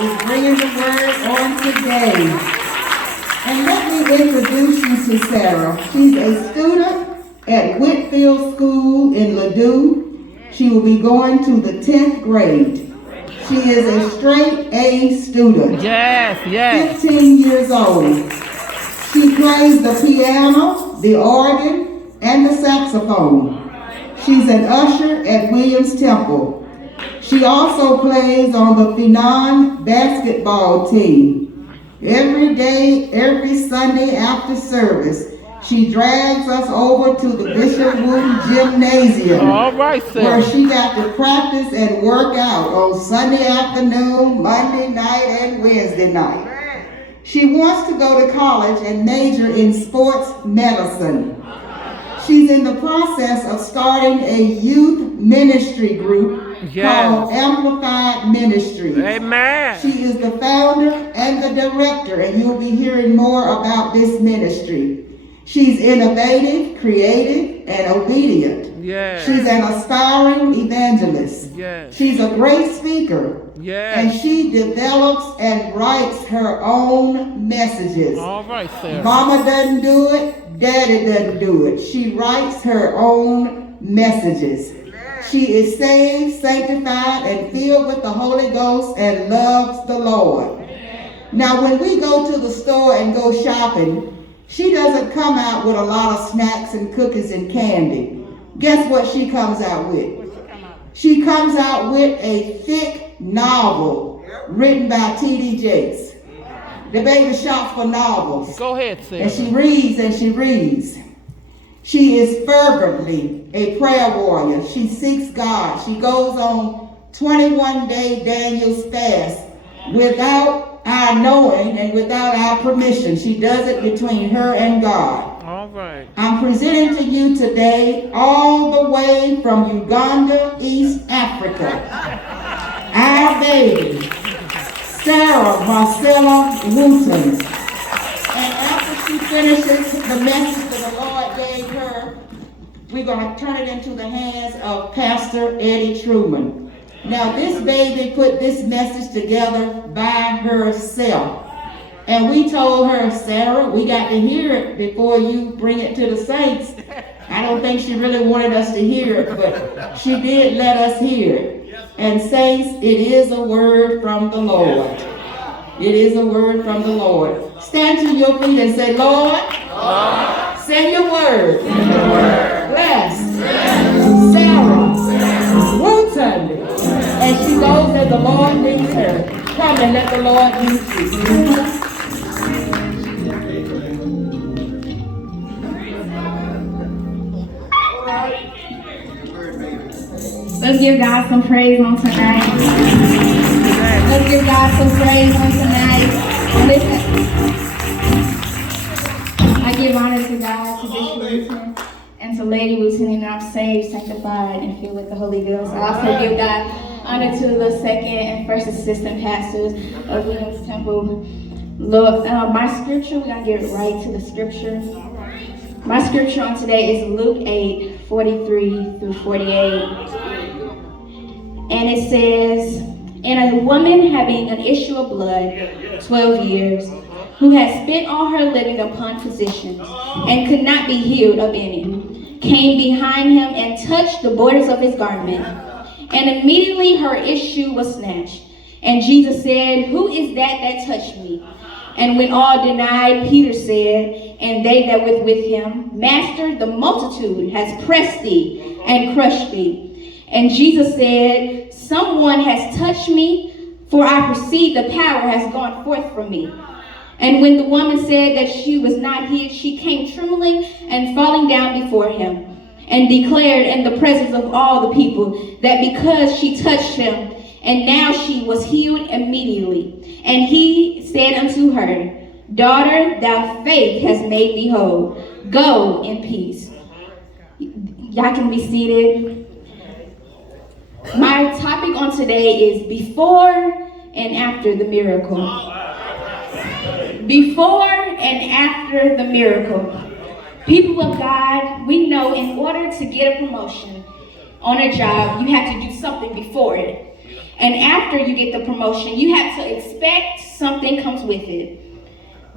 is bringing the word on today. And let me introduce you to Sarah. She's a student at Whitfield School in Ladue. She will be going to the 10th grade. She is a straight A student. Yes. 15 years old. She plays the piano, the organ, and the saxophone. She's an usher at Williams Temple. She also plays on the Phenon basketball team. Every day, every Sunday after service, she drags us over to the Bishop Wooten Gymnasium. All right, sir. Where she got to practice and work out on Sunday afternoon, Monday night, and Wednesday night. She wants to go to college and major in sports medicine. She's in the process of starting a youth ministry group called Amplified Ministries. Amen. She is the founder and the director, and you'll be hearing more about this ministry. She's innovative, creative, and obedient. Yes. She's an aspiring evangelist. Yes. She's a great speaker. Yes. And she develops and writes her own messages. All right, Sarah. Mama doesn't do it, Daddy doesn't do it. She writes her own messages. She is saved, sanctified, and filled with the Holy Ghost and loves the Lord. Now, when we go to the store and go shopping, she doesn't come out with a lot of snacks and cookies and candy. Guess what she comes out with? She comes out with a thick novel written by T.D. Jakes. The baby shops for novels. Go ahead, Sarah. And she reads and she reads. She is fervently a prayer warrior. She seeks God. She goes on 21-day Daniel's fast without our knowing and without our permission. She does it between her and God. All right. I'm presenting to you today, all the way from Uganda, East Africa, our baby, Sarah Marcella Wooten. And after she finishes the message that the Lord gave her, we're going to turn it into the hands of Pastor Eddie Truman. Now, this baby put this message together by herself. And we told her, Sarah, we got to hear it before you bring it to the saints. I don't think she really wanted us to hear it, but she did let us hear it. And saints, it is a word from the Lord. It is a word from the Lord. Stand to your feet and say, Lord, send your word. Bless Sarah Wooten. And she goes as the Lord leads her. Come and let the Lord use you. Let's give God some praise on tonight. Let's give God some praise on tonight. Listen, I give honor to God, to Bishop Wooten, and to Lady Wooten, and I'm saved, sanctified, and filled with the Holy Ghost. I also give God honor to the second and first assistant pastors of Williams Temple. Lord, my scripture, we're going to get right to the scripture. My scripture on today is Luke 8:43 through 48. And it says, and a woman having an issue of blood 12 years, who had spent all her living upon physicians, and could not be healed of any, came behind him and touched the borders of his garment. And immediately her issue was snatched. And Jesus said, who is that touched me? And when all denied, Peter said, and they that were with him, Master, the multitude has pressed thee and crushed thee. And Jesus said, someone has touched me, for I perceive the power has gone forth from me. And when the woman said that she was not hid, she came trembling and falling down before him, and declared in the presence of all the people that because she touched him, and now she was healed immediately. And he said unto her, Daughter, thy faith has made thee whole. Go in peace. Y'all can be seated. My topic on today is before and after the miracle. Before and after the miracle. People of God, we know in order to get a promotion on a job, you have to do something before it. And after you get the promotion, you have to expect something comes with it.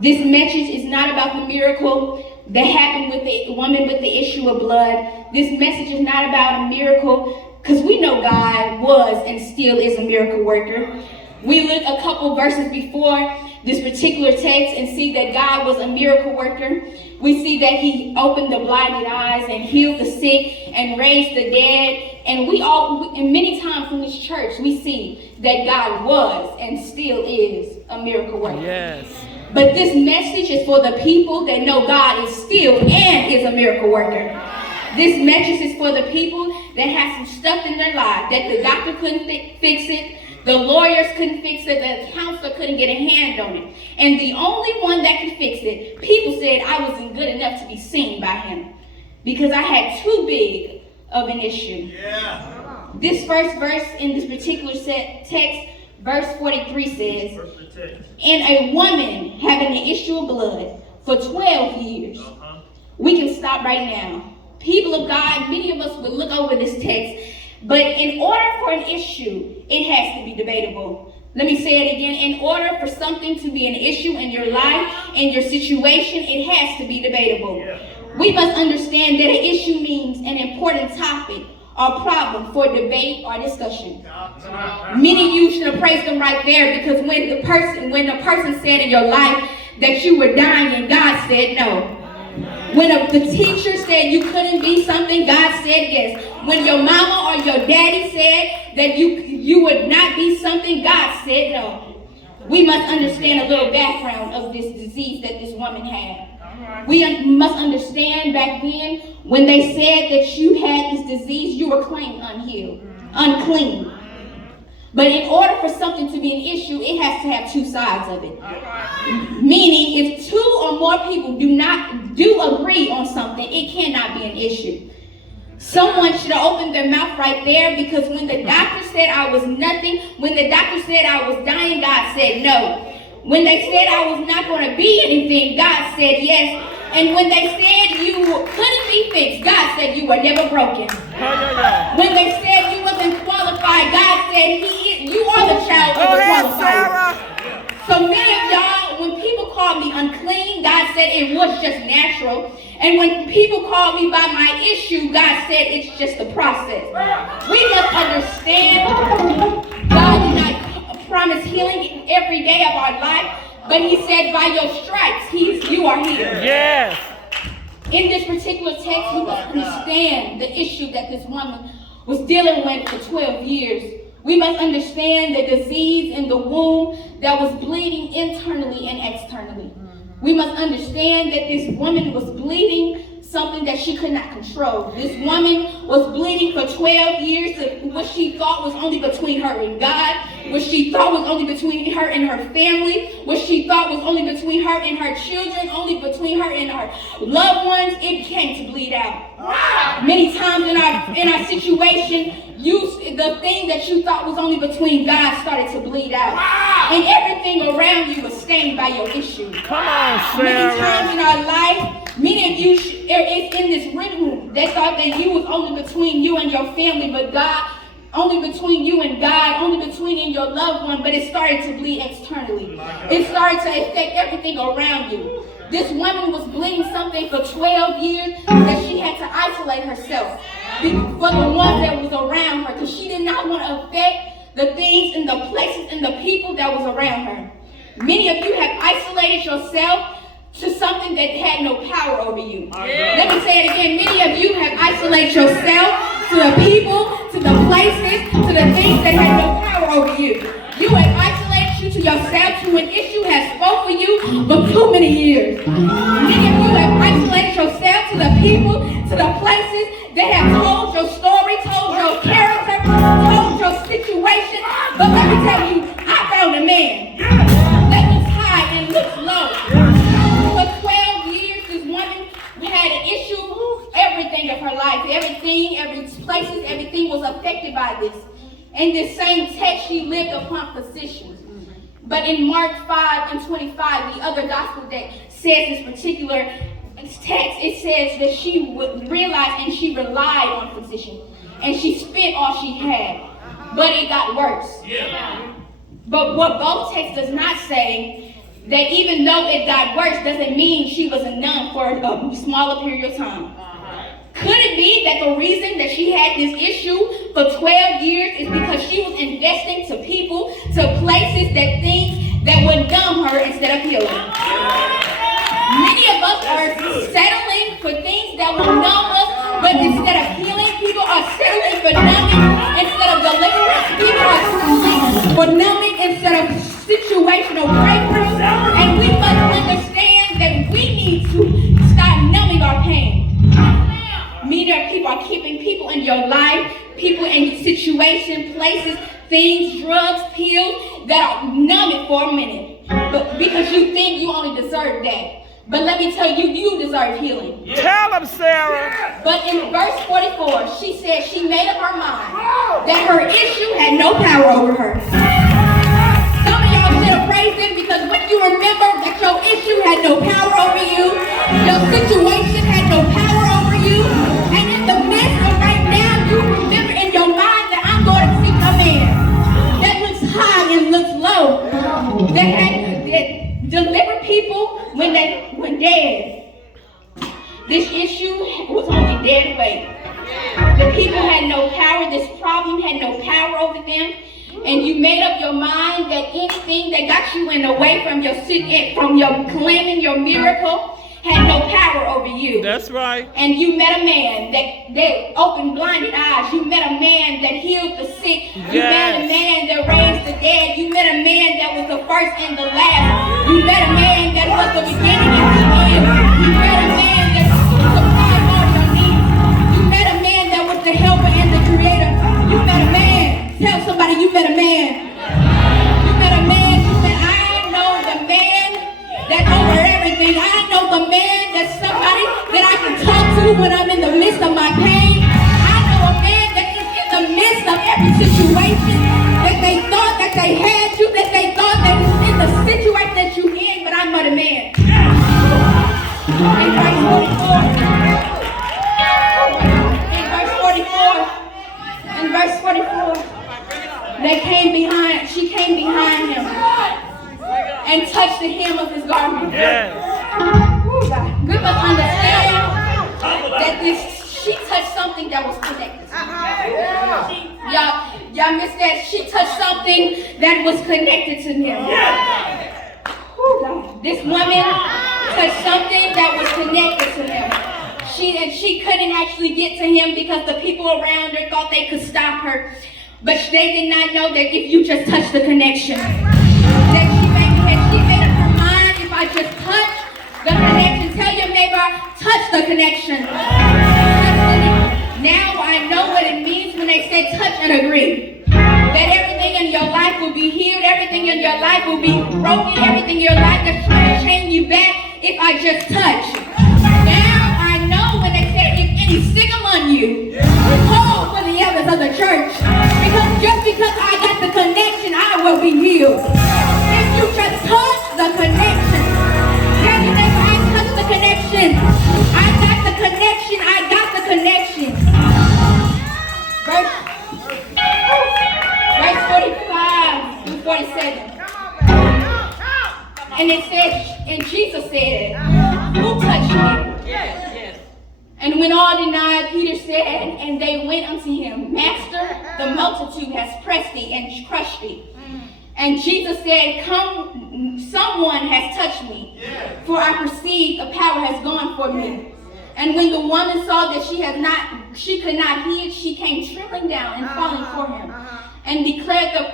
This message is not about the miracle that happened with the woman with the issue of blood. This message is not about a miracle, because we know God was and still is a miracle worker. We look a couple verses before this particular text and see that God was a miracle worker. We see that he opened the blinded eyes and healed the sick and raised the dead. And and many times in this church, we see that God was and still is a miracle worker. Yes. But this message is for the people that know God is still and is a miracle worker. This message is for the people that have some stuff in their life that the doctor couldn't fix it, the lawyers couldn't fix it, the counselor couldn't get a hand on it. And the only one that could fix it, people said I wasn't good enough to be seen by him because I had too big of an issue. Yeah. This first verse in this particular text, verse 43 says, and a woman having an issue of blood for 12 years. We can stop right now. People of God, many of us will look over this text, but in order for an issue, it has to be debatable. Let me say it again. In order for something to be an issue in your life, in your situation, it has to be debatable. We must understand that an issue means an important topic or problem for debate or discussion. Many of you should have praised them right there, because when the person said in your life that you were dying, God said no. When the teacher said you couldn't be something, God said yes. When your mama or your daddy said that you would not be something, God said no. We must understand a little background of this disease that this woman had. We must understand back then, when they said that you had this disease, you were claimed unclean. But in order for something to be an issue, it has to have two sides of it. Meaning, if two or more people do agree on something, it cannot be an issue. Someone should have opened their mouth right there, because when the doctor said I was nothing, when the doctor said I was dying, God said no. When they said I was not going to be anything, God said yes. And when they said you couldn't be fixed, God said you were never broken. When they said you wasn't qualified, God said you are the child of the qualified. So many of y'all, when people call me unclean, God said it was just natural. And when people call me by my issue, God said it's just a process. We must understand God did not promise healing every day of our life, but he said by your stripes, you are healed. Yes. In this particular text, we must understand the issue that this woman was dealing with for 12 years. We must understand the disease in the womb that was bleeding internally and externally. We must understand that this woman was bleeding something that she could not control. This woman was bleeding for 12 years, what she thought was only between her and God, what she thought was only between her and her family, what she thought was only between her and her children, only between her and her loved ones. It began to bleed out. Many times in our situation, the thing that you thought was only between God started to bleed out. And everything around you was stained by your issue. Come on, Sarah. Many times in our life, many of you is in this room that thought that you was only between you and your family, but God, only between you and God, only between your loved one, but it started to bleed externally. It started to affect everything around you. This woman was bleeding something for 12 years that she had to isolate herself for the ones that was around her, because she did not want to affect the things and the places and the people that was around her. Many of you have isolated yourself to something that had no power over you. Let me say it again. Many of you have isolated yourself to the people, to the places, to the things that had no power over you. You have isolated you to yourself to an issue has spoke for you for too many years. Many of you have isolated yourself to the people, to the places that have told your story, told your character, told your situation. But let me tell you, I found a man that looks high and looks low. For 12 years, this woman had an issue. Everything of her life, every places, everything was affected by this. In this same text, she lived upon physicians. But in Mark 5:25, the other gospel that says this particular text, it says that she would realize and she relied on physicians. And she spent all she had. but it got worse. But what both texts does not say, that even though it got worse, doesn't mean she was a nun for a smaller period of time. Could it be that the reason that she had this issue for 12 years is because she was investing to people, to places, that things that would numb her instead of healing? Many of us are settling for things that will numb us, but instead of healing, people are settling for numbing instead of deliverance. People are settling for numbing instead of situational breakthrough. And we must understand that we need to start numbing our pain. Many of people are keeping people in your life, people in situations, places, things, drugs, pills that are numbing for a minute. But because you think you only deserve that. But let me tell you, you deserve healing. Tell them, Sarah. But in verse 44, she said she made up her mind that her issue had no power over her. Some of y'all should have praised him, because when you remember that your issue had no power over you, your situation had no power over you, and in the midst of right now, you remember in your mind that I'm going to seek a man that looks high and looks low, that deliver people when dead. This issue was only dead weight. The people had no power. This problem had no power over them. And you made up your mind that anything that got you in away from your claiming your miracle had no power over you. That's right. And you met a man that opened blinded eyes. You met a man that healed the sick. You met a man that raised the dead. You met a man that was the first and the last. You met a man that was the beginning and the end. You met a man that supplied all your needs. You met a man that was the helper and the creator. You met a man. Tell somebody you met a man. You met a man. You said, I know the man that's over everything. I know the man that's somebody that I can talk to when I'm in the midst of my pain. I know a man that is in the midst of every situation that they thought that they had you, that they thought that was in the situation that you in, but I'm not a man. In verse 44, she came behind him and touched the hem of his garment. Ooh, God. We must understand that she touched something that was connected. Y'all missed that? She touched something that was connected to him. Ooh, God. This woman touched something that was connected to him. She couldn't actually get to him because the people around her thought they could stop her. But they did not know that if you just touch the connection, that she made up her mind, if I just touch the connection, tell your neighbor, touch the connection. Now I know what it means when they say touch and agree. That everything in your life will be healed, everything in your life will be broken, everything in your life that's trying to chain you back, if I just touch. Now I know when they say, if any sick among you, call for the elders of the church. Because just because I got the connection, I will be healed. If you just touch the connection, tell your neighbor, I touched the connection. I got the connection. I got the connection. Verse 45 through 47. And it says, and Jesus said, who touched me? And when all denied, Peter said, and they went unto him, Master, the multitude has pressed thee and crushed thee. And Jesus said, come, someone has touched me, for I perceive the power has gone from me. And when the woman saw that she could not hear, she came trembling down and falling for him, and declared the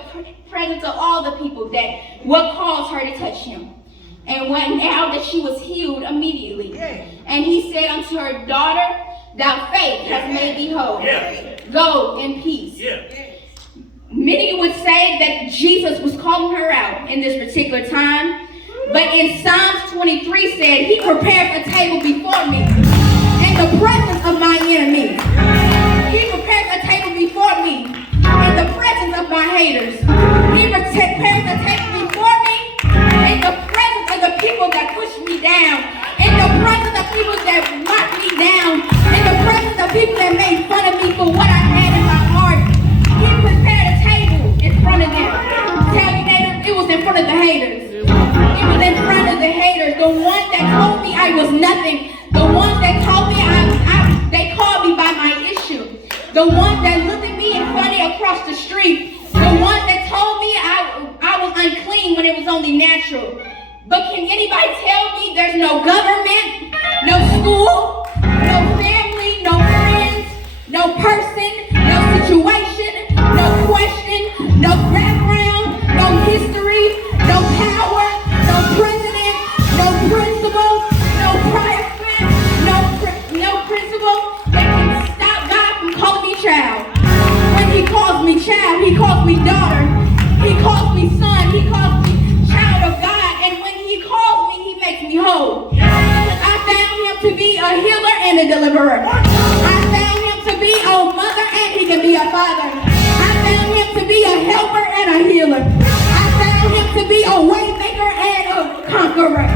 presence of all the people that what caused her to touch him. And when now that she was healed immediately. And he said unto her, daughter, thy faith has made thee whole. Go in peace. Many would say that Jesus was calling her out in this particular time. But in Psalms 23 said, he prepares a table before me in the presence of my enemies. He prepares a table before me in the presence of my haters. He prepares a table before me in the presence of the people that push me down, in the presence of people that knock me down, in the presence of people that made fun of me for what I had in my heart. He prepared a table haters. It was in front of the haters. The ones that told me I was nothing. The ones that told me they called me by my issue. The ones that looked at me and funny across the street. The ones that told me I was unclean when it was only natural. But can anybody tell me there's no government, no school, no family, no friends, no person, no situation, no question, no background, no history, no power, no president, no principal, no private, no principal that can stop God from calling me child. When he calls me child, he calls me daughter, he calls me son, he calls me child of God, and when he calls me, he makes me whole. I found him to be a healer and a deliverer. I found him to be a mother and he can be a father. I found him to be a helper and a healer. I found him to be a way maker and a conqueror. I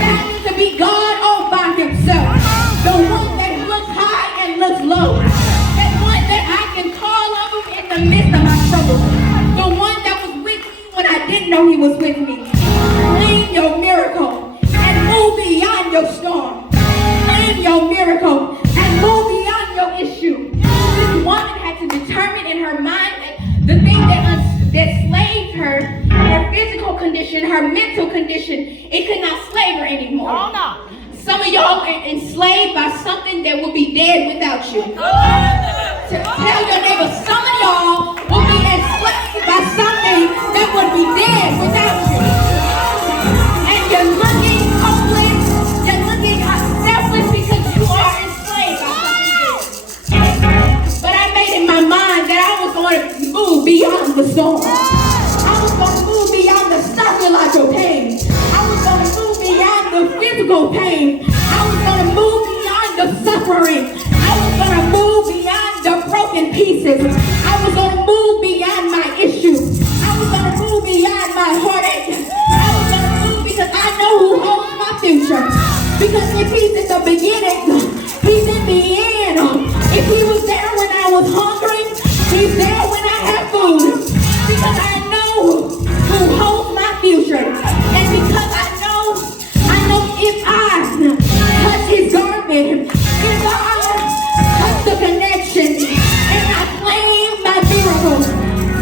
found him to be God all by himself. The one that looks high and looks low. That one that I can call on in the midst of my trouble. The one that was with me when I didn't know he was with me. Claim your miracle and move beyond your storm. Claim your miracle and move beyond your issue. This woman had to determine in her mind that the thing that enslaved her physical condition, her mental condition, it could not slave her anymore. Oh, no. Some of y'all are enslaved by something that will be dead without you. Tell your neighbor, some of y'all will be enslaved by something that would be dead without you. And you're looking hopeless, you're looking selfless because you are enslaved by something. But I made in my mind that I was going to move beyond the storm. I was going to move beyond the psychological pain. I was going to move beyond the physical pain. I was going to move beyond the suffering. I was going to move beyond the broken pieces. I was going to move beyond my issues. I was going to move beyond my heartache. I was going to move because I know who holds my future. Because if he's in the beginning, he's in the end. If he was there when I was hungry, he's there when I have food. Because I know who holds my future. And because I know if I touch his garment, if I touch the connection, and I claim my miracle.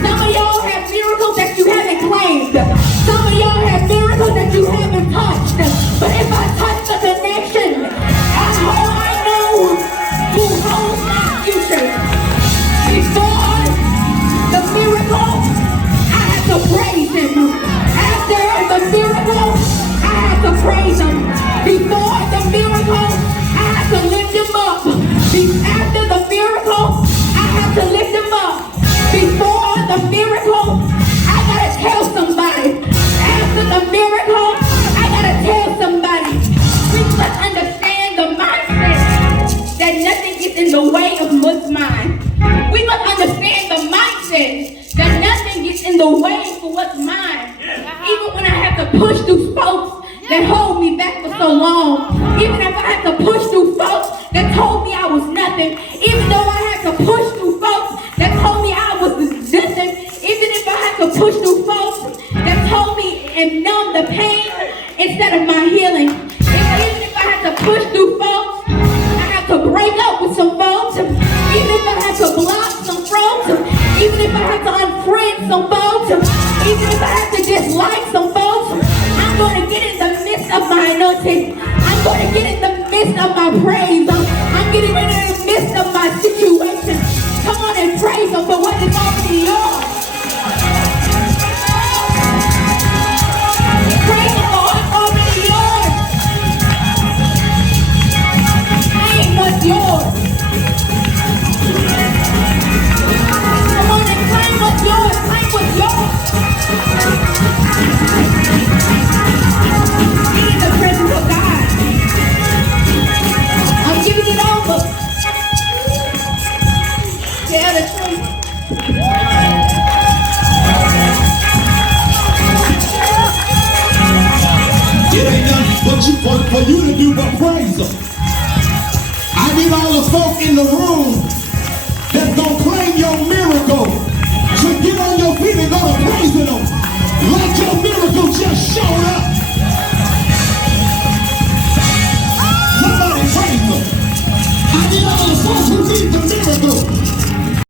Some of y'all have miracles that you haven't claimed. Some of y'all have miracles that you haven't touched. But if I touch the connection, I know who holds my future. Before the miracle, I have to praise him. After the miracle, I have to praise him. Before the miracle, I have to lift him up. After the miracle, I have to lift him up. Before the miracle, I gotta tell somebody. After the miracle, I gotta tell somebody. We must understand the mindset that nothing gets in the way of what's mine. We must understand the mindset that nothing gets in the way for what's mine. Even when I have to push through folks that hold me back for so long. Even if I have to push through folks that told me I was nothing. Even though I had to push through folks that told me I was nothing. Even if I had to push through folks that told me and numb the pain instead of my healing. Even if I had to push through folks, I have to break up with some folks. Even if I had to block some folks. Even if I had to unfriend some folks. Even if I had to dislike some folks. I'm going to get in the midst of my anointing. I'm going to get in the midst of my praise. I'm getting in the midst of my situation. Come on and praise him for what is already yours. Praise him for what's already yours. Claim what's yours. Come on and claim what's yours. Claim what's yours. Be in the presence of God. I'm giving it over. Tell the truth. It ain't nothing for you to do but praise him. I need all the folk in the room that's gonna claim your miracle to get on your feet and go to praising him. Like your miracle just showed up. Somebody praise him. I need all the folks who need the miracle.